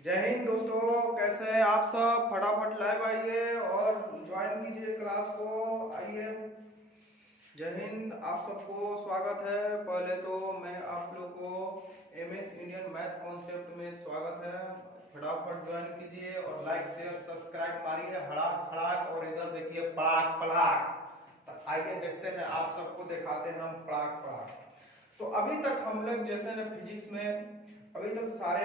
जय हिंद दोस्तों, कैसे हैं आप सब। फटाफट लाइव आइए और ज्वाइन कीजिए क्लास को। आइए। जय हिंद, आप सबको स्वागत है। पहले तो मैं आप लोग को एमएस इंडियन मैथ कॉन्सेप्ट में स्वागत है। फटाफट ज्वाइन कीजिए और लाइक शेयर सब्सक्राइब मारिए हड़ाक हड़ाक। और इधर देखिए पड़ाक पड़ाक। तो आइए देखते हैं, आप सबको दिखाते हैं हम पड़ाक पड़ाक। तो अभी तक हम लोग जैसे ना फिजिक्स में अभी तक सारे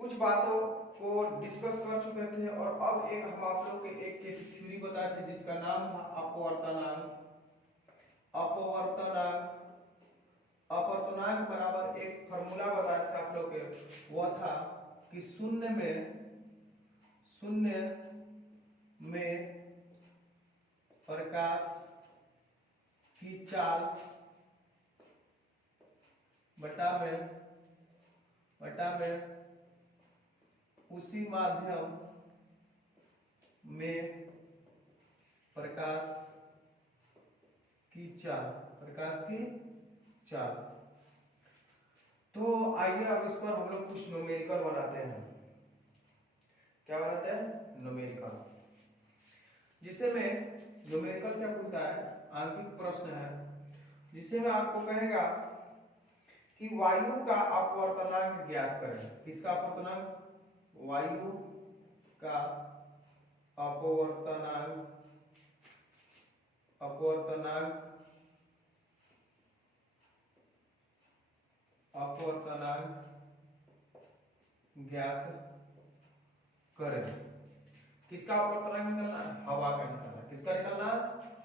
कुछ बातों को डिस्कस कर चुके थे और अब एक हम आप लोग के एक थ्योरी बताए थे जिसका नाम था अपवर्तनांक। अपवर्तनांक अपवर्तनांक बराबर एक फॉर्मूला बताए थे आप लोग के। वह था कि शून्य में प्रकाश की चाल बटा में उसी माध्यम में प्रकाश की चाल। तो आइए अब इस पर हम लोग कुछ न्यूमेरिकल बनाते हैं। क्या बनाते हैं? न्यूमेरिकल। जिसे में न्यूमेरिकल क्या पूछता है? आंकिक प्रश्न है जिसे में आपको कहेगा कि वायु का अपवर्तनांक ज्ञात करें। किसका अपवर्तनांक? वायु का अपवर्तनांक ज्ञात करें। किसका अपवर्तनांक निकालना है? हवा का निकालना। किसका निकालना?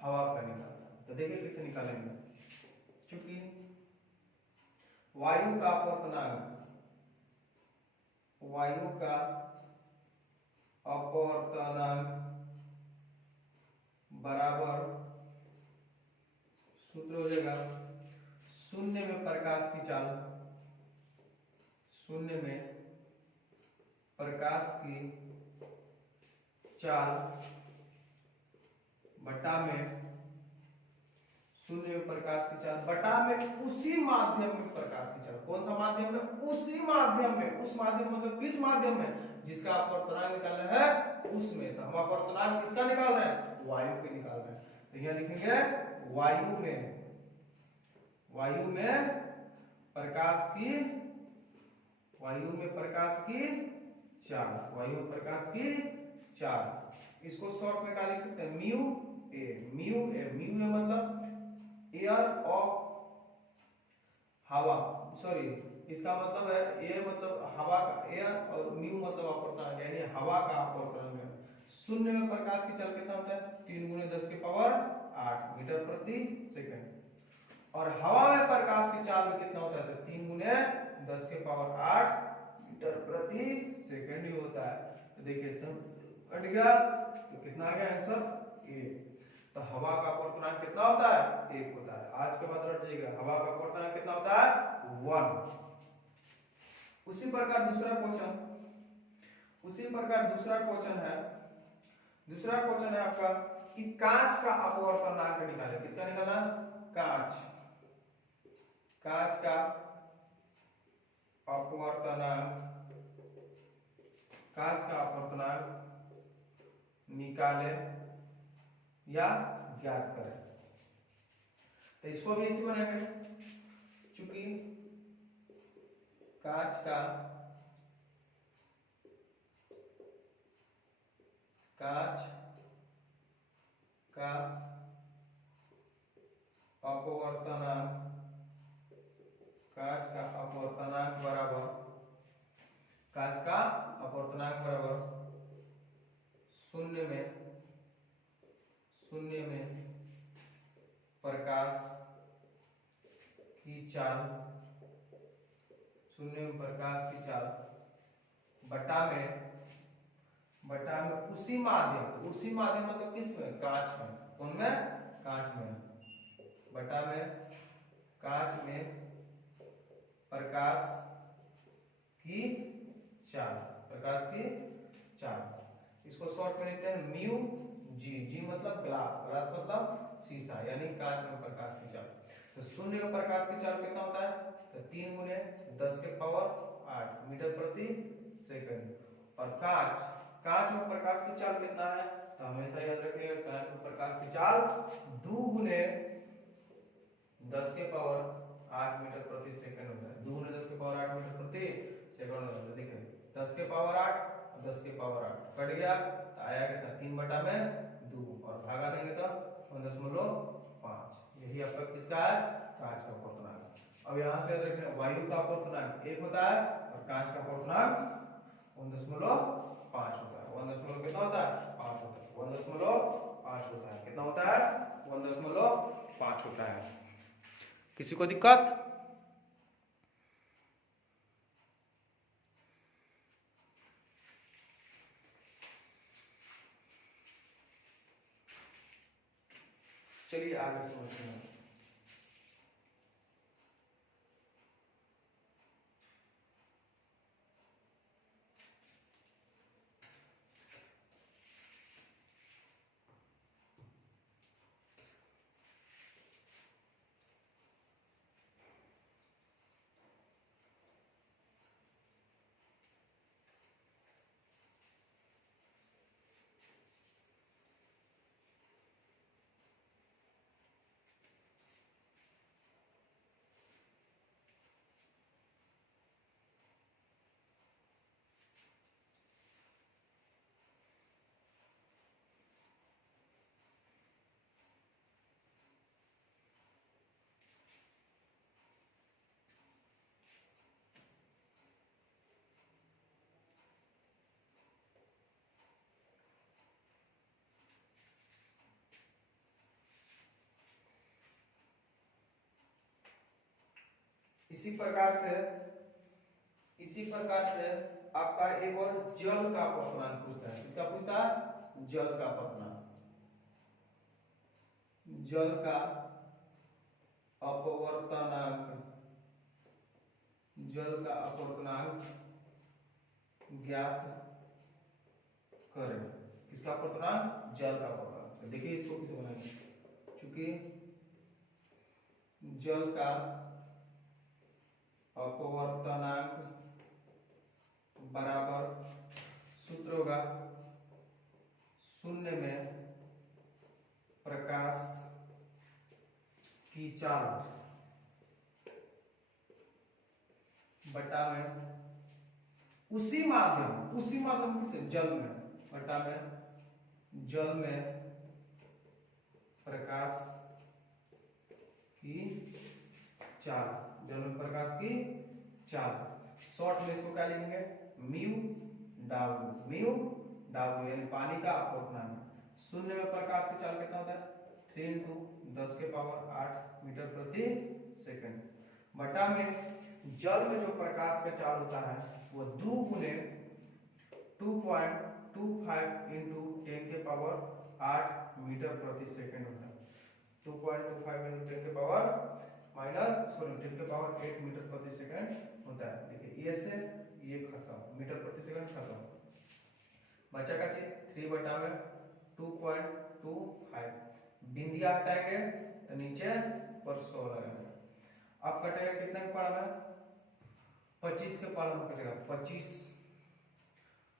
हवा का निकालना। तो देखिए किसे निकालेंगे। चूंकि वायु का अपवर्तनांक बराबर सूत्र हो जाएगा शून्य में प्रकाश की चाल बटा में उसी माध्यम में प्रकाश की चाल। कौन सा माध्यम में? उसी माध्यम में। उस माध्यम मतलब किस माध्यम में? जिसका अपवर्तनांक निकालना है उसमें। तो हम अपवर्तनांक किसका निकाल रहे हैं? वायु के निकाल रहे हैं। तो यहां लिखेंगे वायु में प्रकाश की चाल। इसको शॉर्ट में क्या लिख सकते हैं? म्यू ए मतलब एयर ऑफ हवा। सॉरी, इसका मतलब है ए मतलब हवा का एयर और म्यू मतलब अपवर्तनांक यानी हवा का अपवर्तनांक है। शून्य में प्रकाश की चाल कितना होता है? 3 × 10⁸ मीटर प्रति सेकंड। और हवा में प्रकाश की चाल में कितना होता है? तो 3 × 10⁸ मीटर प्रति सेकंड ही होता है। तो देखिए सब कट गया तो कितना आ गया आंसर? 1। तो हवा का अपवर्तनांक कितना होता है? 1 होता है। आज के बाद रट जाइएगा, हवा का अपवर्तनांक कितना होता है? 1। उसी प्रकार दूसरा क्वेश्चन है आपका कि कांच का अपवर्तनांक निकालें। किसका निकालना? कांच का अपवर्तनांक निकाले या ज्ञात करें। तो इसको भी इसी बनाएंगे। चूंकि कांच का अपवर्तनांक बराबर शून्य में प्रकाश की चाल बटा में उसी माध्यम। तो उसी माध्यम मतलब किस में? कांच में। कौन में? कांच में। बटा में कांच में प्रकाश की चाल। इसको शॉर्ट में लिखते हैं म्यू जी मतलब ग्लास मतलब शीशा यानी कांच में प्रकाश की चाल। तो शून्य में प्रकाश की चाल कितना होता है? तो 3 × 10⁸ 8 मीटर प्रति सेकंड। और कांच, कांच में प्रकाश की चाल कितना है, तो हमेशा याद रखिएगा कांच में प्रकाश की चाल 2 गुने 10 के पावर 8 मीटर प्रति सेकंड होता है। 2 गुने 10 के पावर 8 मीटर प्रति सेकंड होता है। देखिए 10 के पावर 8 और 10 के पावर 8 कट गया तो आया कितना 3 बटा में 2 और भागा देंगे तो 1.5। यही आपका किसका है, कांच का अपूर्णांक। अब यहाँ से याद रखना वायु का अपूर्णांक 1 होता है और कांच का अपूर्णांक 1.5 होता है। 1 कितना होता है, 5 होता है। 1.5 होता है, कितना होता है, 1.5 होता है। किसी को दिक्कत? चलिए आगे समझते हैं। इसी प्रकार से आपका एक और जल का अपूर्णांक पूछता है। किसका पूछता है, जल का अपूर्णांक। जल का अपवर्तनांक, जल का अपवर्तनांक ज्ञात करें। किसका अपवर्तनांक, जल का अपवर्तनांक। देखिए इसको किसे बनाएंगे, चूंकि जल का अपवर्तनांक बराबर सूत्र होगा 0 में प्रकाश की चाल बटा में उसी माध्यम किसे, जल में, बटा में जल में प्रकाश की चाल, जल में प्रकाश की चाल। शॉर्ट में इसको क्या लिखेंगे, म्यू डाब्ल्यू यानी पानी का अपूर्णांक। 0 में प्रकाश की चाल कितना होता है, 3 × 10 के पावर 8 मीटर प्रति सेकंड, बटा में जल में जो प्रकाश का चाल होता है वो 2 गुने 2.25 × 10 के पावर 8 मीटर प्रति सेकंड होता है। 2.25 × 10 के पावर -10 के पावर 8 मीटर प्रति सेकंड होता है। देखिए ये से ये खत्म, मीटर प्रति सेकंड खत्म, बचा का चीज 3 बटा में 2.25, बिंदिया हटाएंगे तो नीचे पर 100 लगेगा। अब कटेगा कितने के पाला में, 25 के पाला में कटेगा 25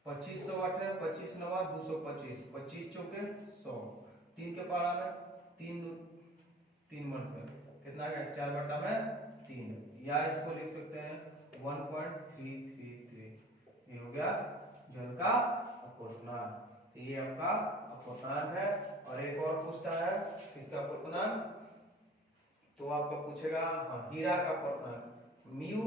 100 8 है, 25 9 225, 25 चौके 100, 3 के पाला में 3 मतलब कितना आ गया, 4 बटा में 3, या इसको लिख सकते हैं 1.333। ये हो गया जल का अपूर्णांक। ये आपका अपूर्णांक है। और एक और पूछता है किसका अपूर्णांक, तो आपका पूछेगा हाँ हीरा का अपूर्णांक, म्यू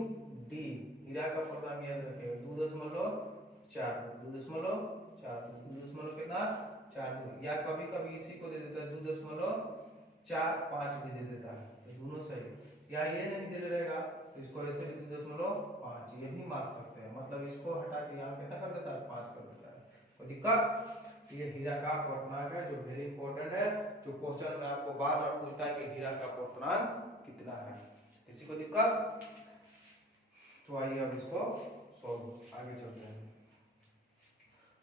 डी, हीरा का अपूर्णांक याद रखिएगा 2.4 कितना 4, या कभी कभी इसी को दे देता है 2.45 भी दे देता है, तो दोनों सही। या ये नहीं दे रहेगा तो इसको ऐसे भी 2.5 ये भी मार सकते हैं, मतलब इसको हटा के यहाँ कितना कर देता है 5 कर देता है। कोई दिक्कत? ये हीरा का अपूर्णांक है जो वेरी इंपॉर्टेंट है, जो क्वेश्चन में आपको बार बार पूछता है कि हीरा का अपूर्णांक कितना है। किसी को दिक्कत? तो आइए अब इसको सॉल्व आगे चलते हैं।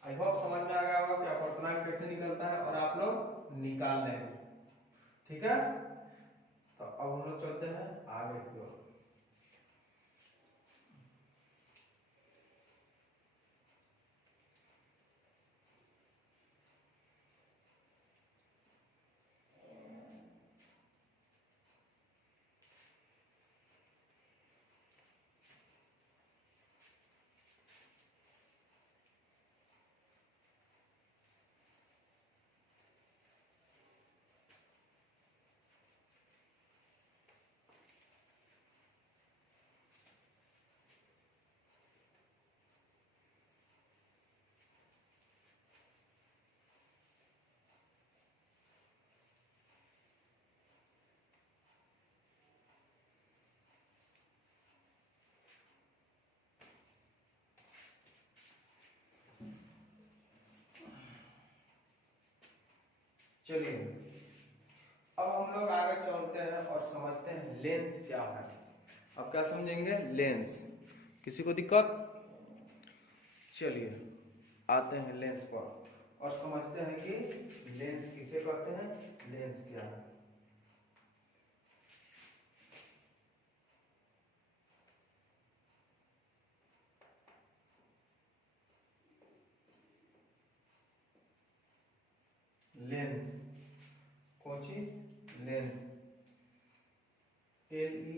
आई होप समझ में आ गया होगा कि अपूर्णांक कैसे निकलता है और आप लोग निकाल लेंगे, ठीक है। तो अब हम लोग चलते हैं आगे की ओर। चलिए अब हम लोग आगे चलते हैं और समझते हैं लेंस क्या है। अब क्या समझेंगे? लेंस। किसी को दिक्कत? चलिए आते हैं लेंस पर और समझते हैं कि लेंस किसे कहते हैं, लेंस क्या है। लेंस कौन सी? Lens, L E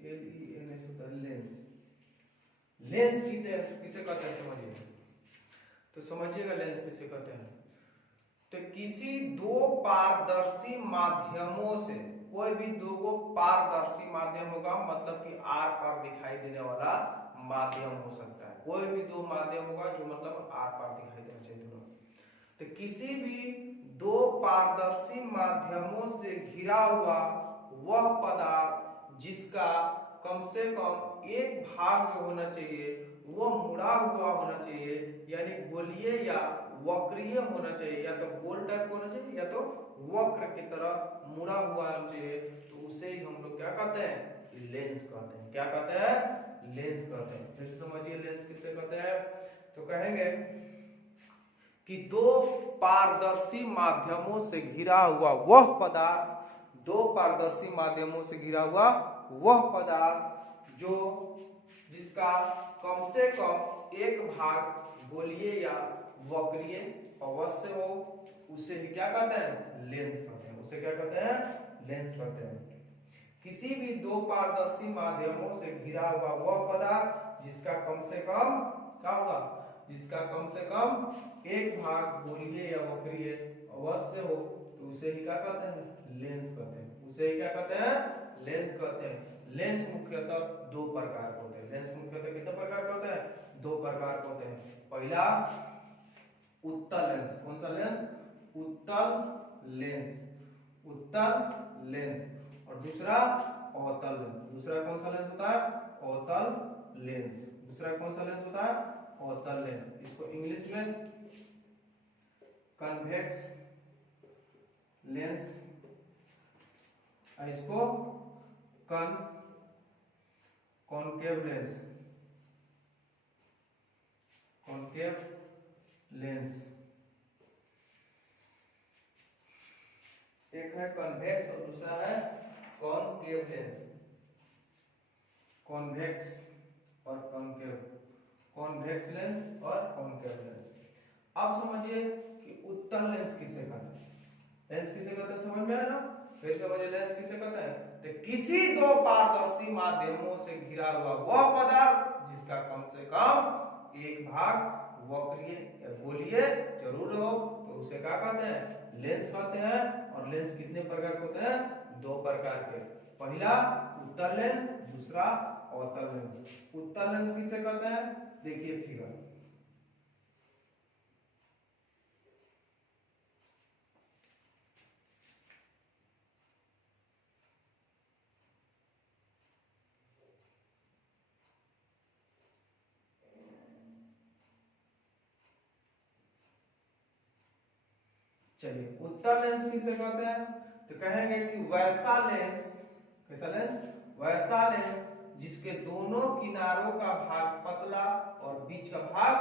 N S होता है लेंस। लेंस किसे कहते हैं समझिए, तो समझिएगा लेंस किसे कहते हैं। तो किसी दो पारदर्शी माध्यमों से, कोई भी दो पारदर्शी माध्यम होगा मतलब कि आर पार दिखाई देने वाला माध्यम हो सकता है। कोई भी दो माध्यम होगा जो मतलब आर पार दिखाई देना चाहिए दोनों। तो किसी भी दो पारदर्शी माध्यमों से घिरा हुआ वह पदार्थ जिसका कम से कम एक भाग जो होना चाहिए वो मुड़ा हुआ होना चाहिए, यानी गोलीय या वक्रीय होना चाहिए, या तो गोल टाइप होना चाहिए या तो वक्र की तरह मुड़ा हुआ होना चाहिए, तो उसे ही हम लोग क्या कहते हैं? लेंस कहते हैं। क्या कहते हैं? लेंस कहते हैं। फिर समझिए लेंस किसे कहते हैं। तो कहेंगे कि दो पारदर्शी माध्यमों से घिरा हुआ वह पदार्थ, दो पारदर्शी माध्यमों से घिरा हुआ वह पदार्थ जो जिसका कम से कम एक भाग गोलीय या वक्रीय अवश्य हो, उसे ही क्या कहते हैं? लेंस कहते हैं। उसे क्या कहते हैं? लेंस कहते हैं। किसी भी दो पारदर्शी माध्यमों से घिरा हुआ वह पदार्थ जिसका कम से कम क्या होगा? जिसका कम से कम एक भाग गोलीय या वक्रीय अवश्य हो, तो उसे ही क्या कहते हैं? लेंस कहते हैं। उसे ही क्या कहते हैं? लेंस कहते हैं। लेंस मुख्यतः दो प्रकार के होते हैं। लेंस मुख्यतः कितने प्रकार के होते हैं? दो प्रकार के होते हैं। पहला उत्तल लेंस। कौन सा लेंस? उत्तल लेंस, उत्तल लेंस। और दूसरा अवतल लेंस। दूसरा कौन सा लेंस होता है? अवतल लेंस। दूसरा कौन सा लेंस होता है? अवतल लेंस। इसको इंग्लिश में कन्वेक्स लेंस, इसको कॉनकेव लेंस, कॉनकेव लेंस। एक है कन्वेक्स और दूसरा है कॉनकेव लेंस। कॉन्वेक्स और कॉनकेव, कॉन्वेक्स लेंस और कॉनकेव लेंस। अब समझिए कि उत्तल लेंस किसे कहते हैं। लेंस किसे कहते हैं समझ में आया ना? फिर समझिए लेंस किसे कहते हैं। तो किसी दो पारदर्शी माध्यमों से घिरा हुआ वह पदार्थ जिसका कम से कम एक भाग वक्रीय या गोलीय जरूर हो, तो उसे क्या कहते हैं? लेंस कहते हैं। और लेंस कितने प्रकार के होते हैं? दो प्रकार के। पहला उत्तल लेंस, दूसरा अवतल लेंस। उत्तल लेंस किसे कहते हैं? देखिए फिगर। चलिए उत्तल लेंस किसे कहते हैं? तो कहेंगे कि वैसा लेंस, कैसा लेंस? वैसा लेंस जिसके दोनों किनारों का भाग पतला और बीच का भाग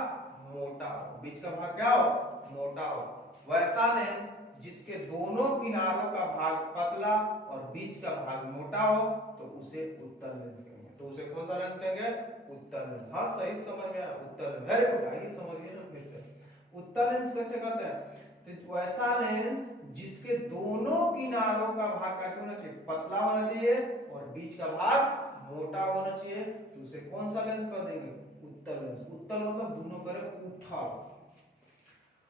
मोटा हो। बीच का भाग क्या हो? मोटा हो। वैसा लेंस जिसके दोनों किनारों का भाग पतला और बीच का भाग मोटा हो, तो उसे उत्तल लेंस कहेंगे। तो उसे कौन सा लेंस कहेंगे? उत्तल लेंस। हाँ सही समझ में आया, उत्तल लेंस। वेरी गुड, आइए समझिए ना फिर से। उत्तल लेंस कैसे कहते हैं? तो वैसा लेंस जिसके दोनों किनारों का भाग क्या होना चाहिए? पतला होना चाहिए और बीच का भाग मोटा होना चाहिए, तो उसे कौन सा लेंस कह देंगे? उत्तल लेंस। उत्तल मतलब दोनों करे उठा।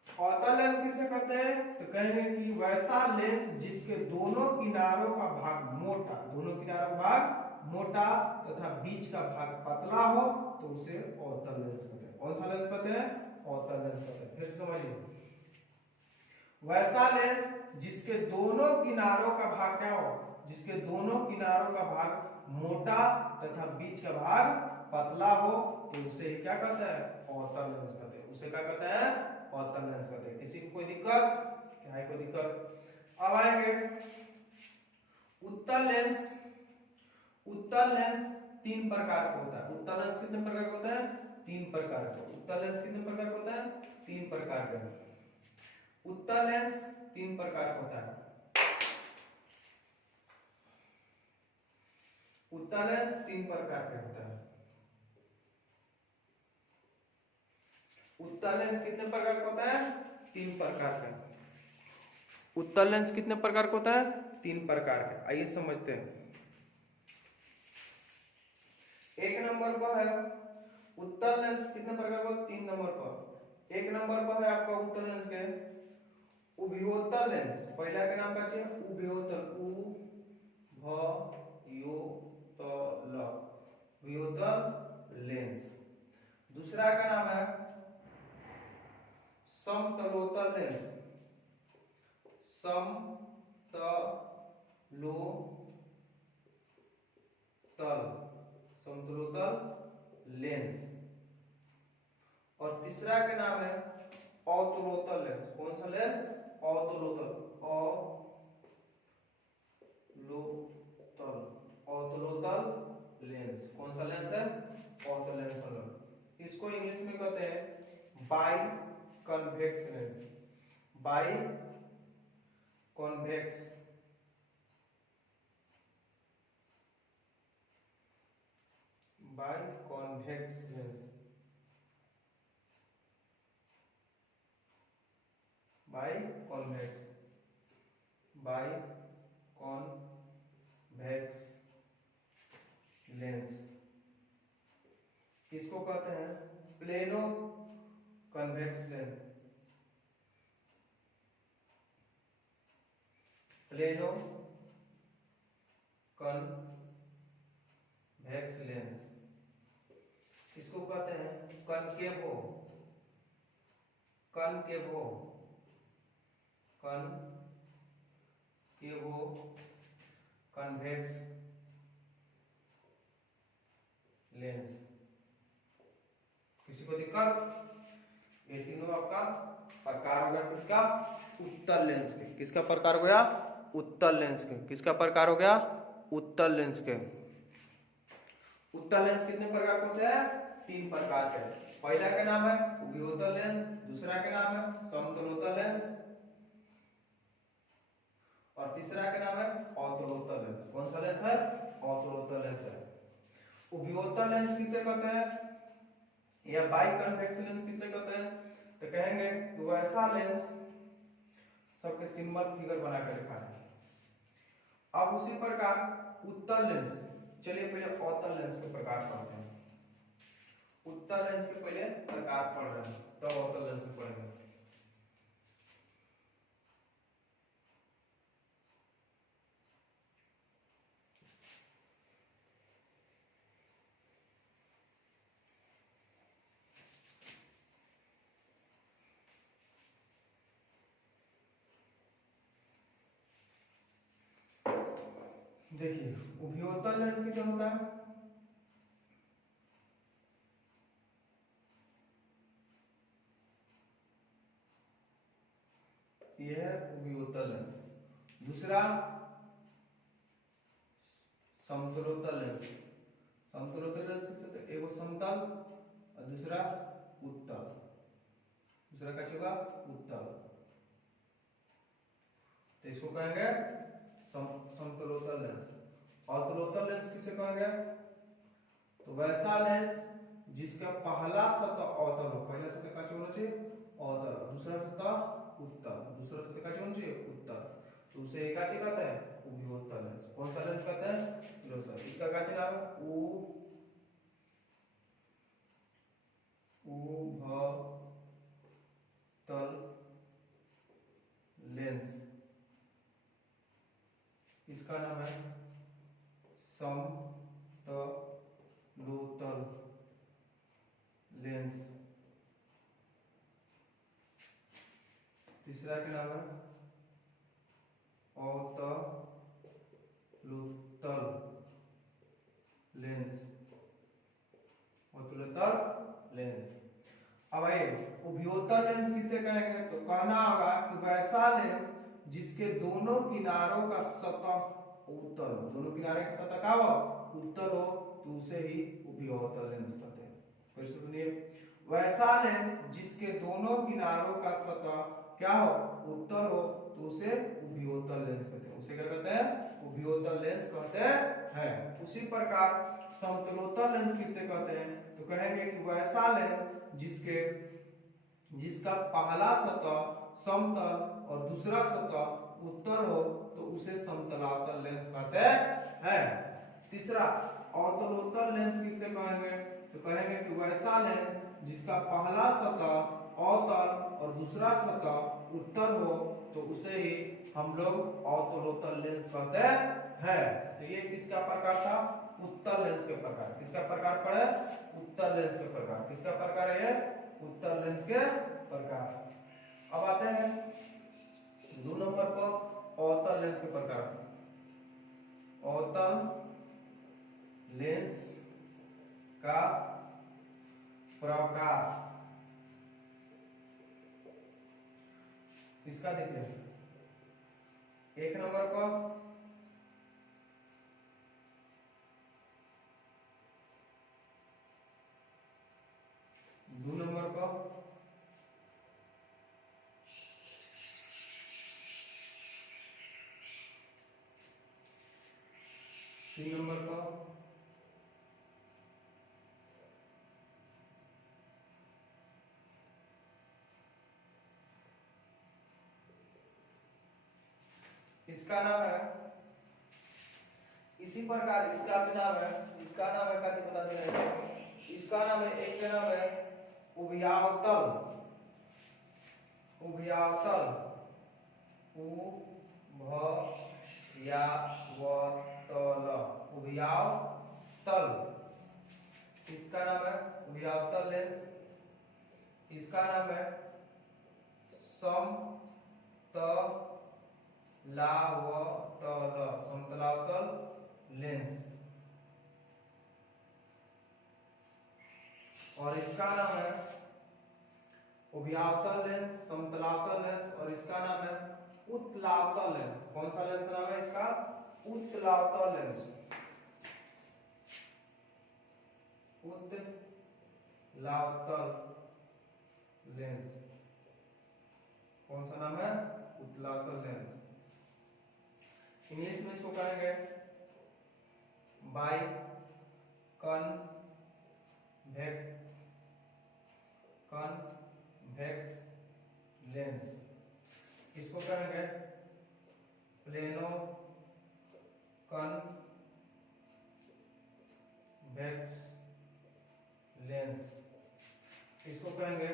अवतल लेंस किसे कहते हैं? तो कहेंगे कि वैसा लेंस जिसके दोनों किनारों का भाग मोटा, दोनों किनारों का भाग मोटा तथा बीच का भाग पतला हो, तो उसे अवतल लेंस कहते हैं। कौन सा लेंस कहते हैं? अवतल लेंस कहते हैं। फिर समझिए वैसा लेंस जिसके दोनों किनारों का भाग क्या हो? जिसके दोनों किनारों का भाग मोटा तथा बीच का भाग पतला हो, तो उसे क्या कहते हैं? अवतल लेंस कहते हैं। उसे क्या कहते हैं? अवतल लेंस कहते हैं। किसी को कोई दिक्कत? क्या है कोई दिक्कत? अब आएंगे उत्तल लेंस। उत्तल लेंस तीन प्रकार का होता है। उत्तल लेंस कितने प्रकार का होता है? तीन प्रकार का। उत्तल लेंस कितने प्रकार का होता है? तीन प्रकार का। उत्तल लेंस तीन प्रकार का होता है। उत्तल लेंस तीन प्रकार का होता है। उत्तल लेंस कितने प्रकार का होता है? तीन प्रकार का। उत्तल लेंस कितने प्रकार का होता है? तीन प्रकार का। आइए समझते हैं। एक नंबर पर है उत्तल लेंस कितने प्रकार का? तीन नंबर पर। एक नंबर पर है आपका उत्तल लेंस के उभयोतल लेंस। पहला का नाम बचे उभयोतल, उभयोतल लेंस। दूसरा का नाम है समतलोतल लेंस। समतलोतल लेंस। और तीसरा का नाम है अवतलोतल लेंस। कौन सा लेंस? अवतलोतल। अवतलोतल लेंस। कौन सा लेंस है? अवतल लेंस। इसको इंग्लिश में कहते हैं by convex lens. By convex lens. By convex lens. किसको कहते हैं? Plano convex lens. Plano convex lens. इसको कहते हैं कनकेवो कन्वेक्स लेंस। किसी को दिक्कत? ये तीनों आपका प्रकार हो गया किसका? उत्तल लेंस के। किसका प्रकार हो गया? उत्तल लेंस के। किसका प्रकार हो गया? उत्तल लेंस के। उत्तल लेंस कितने प्रकार के होते हैं? तीन प्रकार के। पहला का नाम है उभयोतल लेंस, दूसरा का नाम है समतलोतल लेंस और तीसरा का नाम है अवतलोतल लेंस। कौन सा लेंस है? अवतलोतल लेंस है। उभयोतल लेंस किसे कहते हैं या बाई कन्वेक्स लेंस किसे कहते हैं? तो कहेंगे कि वैसा लेंस सबके सिंबल फिगर बना कर रखा है। अब उसी प्रकार उत्तल लेंस। चलिए पहले अवतल लेंस के प्रकार पढ़ते हैं। उत्तल लेंस के पहले प्रकार पढ़ रहे हैं तो अवतल लेंस के पढ़ेंगे। देखिए उभयोतल लेंस किसे होता है? यह है उभयोतल लेंस। दूसरा समतलोतल लेंस। समतलोतल लेंस किसे होता है? एगो समतल और दूसरा उत्तल। दूसरा क्या होगा? उत्तल। तो इसको कहेंगे समतलोतल लेंस। अवतलोतल लेंस किसे कहेंगे? तो वैसा लेंस जिसका पहला सतह अवतल हो। पहला सतह का होना चाहिए अवतल, दूसरा सतह उत्तल, दूसरा सतह का होना चाहिए उत्तल। तो उसे क्या कहते हैं? उभयोतल लेंस। कौन सा लेंस कहते हैं? लो सर इसका क्या नाम है? उभतल लेंस। इसका नाम है समतलोतल लेंस। तीसरा का नाम है अवतलोतल लेंस। अवतलोतल लेंस। अब आइए उभयोतल लेंस किसे कहेंगे, तो कहना होगा कि वैसा लेंस जिसके दोनों किनारों का सतह उत्तल हो, दोनों किनारे का सतह क्या हो, उत्तल हो, तो उसे ही उभयोतल लेंस कहते हैं। फिर से सुनिए, वैसा लेंस जिसके दोनों किनारों का सतह क्या हो, उत्तल हो, तो उसे उभयोतल लेंस कहते हैं। उसे क्या कहते हैं, उभयोतल लेंस कहते हैं। उसी प्रकार समतलोत्तल लेंस किसे कहते हैं, तो कहेंगे कि वैसा लेंस जिसका पहला सतह समतल और दूसरा सतह उत्तल हो, तो उसे समतलावतल लेंस कहते हैं। तीसरा अवतलोत्तल लेंस किससे कहेंगे, तो कहेंगे कि वैसा लेंस जिसका पहला सतह अवतल और दूसरा सतह उत्तल हो, तो उसे ही हम लोग अवतलोत्तल लेंस कहते हैं। तो ये किसका प्रकार था, उत्तल लेंस के प्रकार। किसका प्रकार पड़े, उत्तल लेंस के प्रकार। किसका प्रकार है, उत्तल लेंस के प्रकार। अब आते हैं 2 नंबर पर अवतल लेंस के प्रकार। अवतल लेंस का प्रकार किसका, देखिए 1 नंबर पर 2 नंबर पर 3 नंबर पर 4 इसका नाम है, इसी प्रकार इसका भी नाम है, इसका नाम है क्या बता दे रहे हैं, इसका नाम है, एक का नाम है उभयावतल, उभयावतल, उभयावतल, उभयावतल, इसका नाम है उभयावतल लेंस। इसका नाम है समतलावतल, समतलावतल लेंस। और इसका नाम है उभयावतल लेंस, समतलावतल लेंस, और इसका नाम है उत्तलावतल लेंस। कौन सा लेंस नाम है इसका, उत्तलावतल लेंस, उत्तलावतल लेंस। कौन सा नाम है, उत्तलावतल लेंस। इंग्लिश में इसको कहेंगे बाई कन्वेक्स लेंस। इसको कहेंगे प्लेनो कन्वेक्स लेंस। इसको कहेंगे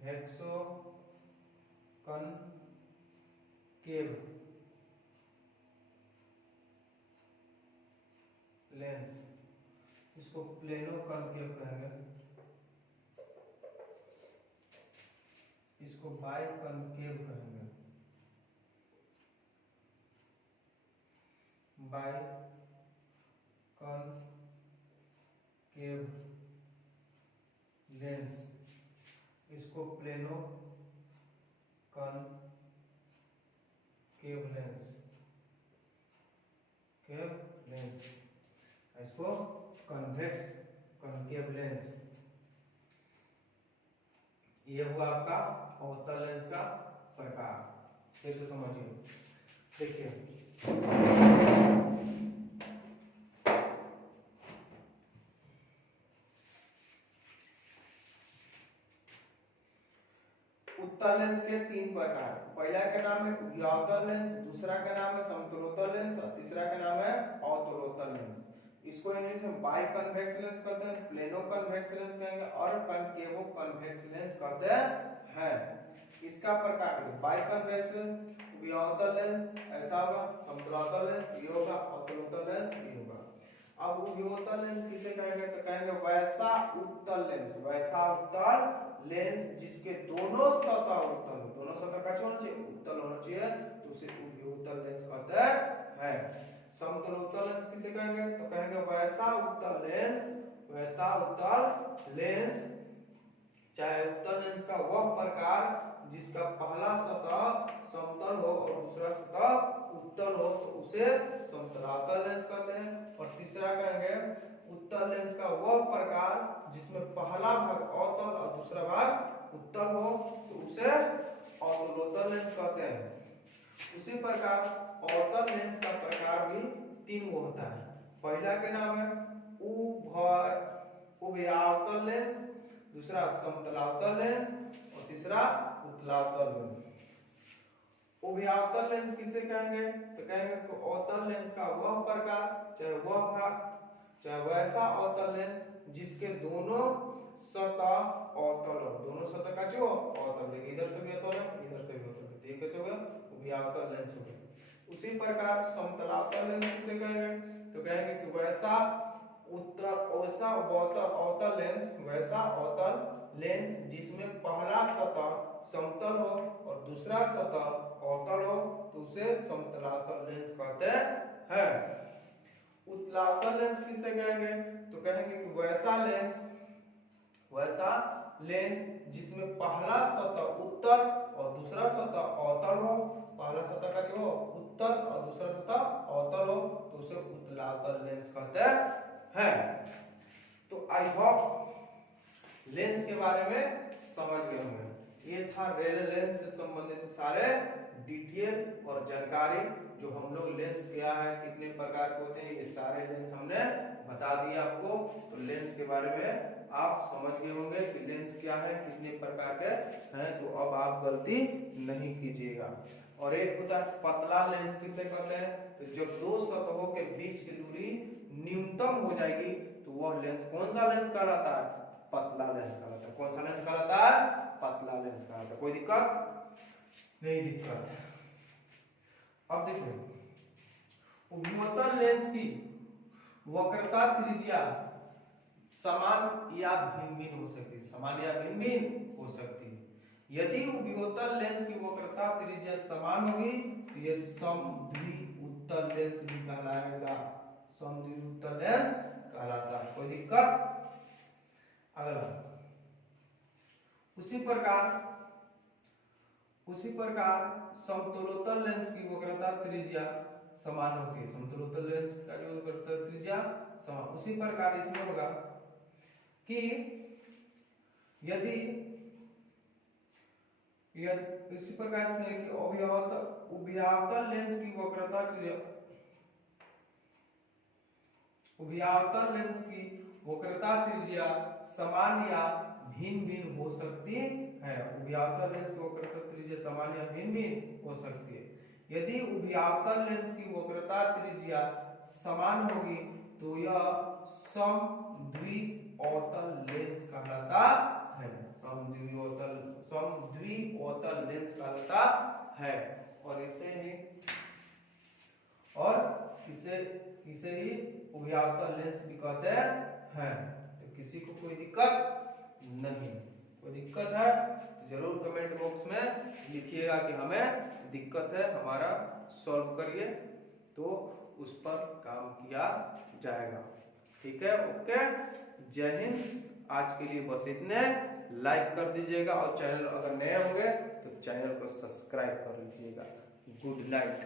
कन्वेक्सो कनकेव लेंस। इसको प्लेनो कनकेव कहेंगे। इसको बाई कनकेव कहेंगे, बाई कनकेव लेंस। इसको प्लेनो कनकेव लेंस, केव लेंस। इसको कन्वेक्स कनकेव लेंस। ये हुआ आपका अवतल लेंस का प्रकार। फिर से समझिए, देखिए उत्तल लेंस के 3 प्रकार। पहला का नाम है उभयावतल लेंस, दूसरा का नाम है समतलोत्तल लेंस, और तीसरा का नाम है अवतलोत्तल लेंस। इसको इंग्लिश में बाई कन्वेक्स लेंस कहते हैं, प्लेनो कन्वेक्स लेंस कहेंगे, और कनकेवो कन्वेक्स लेंस कहते हैं। इसका प्रकार देखिए, बाई कन्वेक्स लेंस, उभयावतल लेंस ऐसा होगा, समतलोत्तल लेंस ये होगा, अवतलोत्तल लेंस ये होगा। अब उभयोतल लेंस किसे कहेंगे, तो कहेंगे वैसा उत्तल लेंस, वैसा उत्तल लेंस जिसके दोनों सतह उत्तल हो। दोनों सतह का होना चाहिए, उत्तल होना चाहिए, तो उसे उभयोतल लेंस कहते हैं। समतलोत्तल लेंस किसे कहेंगे? तो कहेंगे वैसा उत्तल लेंस, चाहे उत्तल लेंस का वह प्रकार जिसका पहला सतह समतल हो और दूसरा सतह उत्तल हो, तो उसे समतलातल लेंस कहते हैं। और तीसरा कहेंगे उत्तल लेंस का वह प्रकार जिसमें पहला भाग अवतल और दूसरा भाग उत्तल हो, तो उसे अवतलोत्तल लेंस कहते हैं। उसी प्रकार अवतल लेंस का प्रकार भी 3 होता है। पहला के नाम है उभयावतल लेंस, दूसरा समतलावतल लेंस और तीसरा उत्तलावतल लेंस। उभयावतल लेंस किसे कहेंगे? तो कहेंगे कि अवतल लेंस का वह प्रकार, चाहे वह भाग, चाहे वैसा अवतल लेंस जिसके दोनों सतह अवतल हो, दोनों सतह का जो अवतल, देखिए इधर से भी अवतल है, इधर से भी अवतल है, ये कैसे हो गया? उभयावतल लेंस हो गया। उसी प्रकार समतलावतल लेंस किसे कहेंगे? तो कहेंगे कि वैसा अवतल लेंस, वैसा अवतल लेंस जिसमें पहला सतह समतल हो और दूसरा सतह अवतल हो, तो उसे समतलावतल लेंस कहते हैं। उत्तलावतल लेंस किसे कहेंगे? तो कहेंगे कि वैसा लेंस जिसमें पहला सतह उत्तल और दूसरा सतह अवतल हो, पहला सतह का जो उत्तल और दूसरा सतह अवतल हो, तो उसे उत्तलावतल लेंस कहते हैं। तो आई होप लेंस के बारे में समझ गए होंगे। ये था रेले लेंस से संबंधित सारे डिटेल और जानकारी, जो हम लोग लेंस क्या है, कितने प्रकार के होते हैं, ये सारे लेंस हमने बता दिया आपको। तो लेंस के बारे में आप समझ गए होंगे कि लेंस क्या है, कितने प्रकार के हैं, तो अब आप गलती नहीं कीजिएगा। और एक होता है पतला लेंस, किसे कहते हैं? तो जब दो सतहों के बीच की दूरी न्यूनतम हो जाएगी, तो वह लेंस कौन सा लेंस कहलाता है? पतला लेंस कहलाता है। कौन सा लेंस कहलाता है? पतला लेंस कहलाता है। कोई दिक्कत नहीं? दिक्कत। अब देखिए, उभयोतल लेंस की वक्रता त्रिज्या समान या भिन्न भिन्न हो सकती है, समान या भिन्न भिन्न हो सकती है। यदि उभयोतल लेंस की वक्रता त्रिज्या समान होगी, तो यह समद्विउत्तल लेंस भी कहलाएगा, समद्विउत्तल लेंस कहलाता है। कोई दिक्कत? अगला, उसी प्रकार समतलोत्तल लेंस की वक्रता त्रिज्या समान होती है। समतलोत्तल लेंस का जो वक्रता त्रिज्या समान, उसी प्रकार इसमें होगा कि यदि इसी प्रकार से कि उभयावतल लेंस की वक्रता त्रिज्या, उभयावतल लेंस की वक्रता त्रिज्या समान या भिन्न भिन्न हो सकती है। उभयावतल लेंस की वक्रता त्रिज्या समान या भिन्न भिन्न हो सकती है। यदि उभयावतल लेंस की वक्रता त्रिज्या समान होगी, तो यह समद्विअवतल लेंस कहलाता है। समद्विअवतल लेंस कहलाता है। और इसे ही उभयावतल लेंस भी कहते हैं। तो किसी को कोई दिक्कत नहीं? कोई दिक्कत है तो जरूर कमेंट बॉक्स में लिखिएगा कि हमें दिक्कत है, हमारा सॉल्व करिए, तो उस पर काम किया जाएगा। ठीक है? ओके, जय हिंद। आज के लिए बस इतने। लाइक कर दीजिएगा और चैनल अगर नए होंगे तो चैनल को सब्सक्राइब कर लीजिएगा। Good night.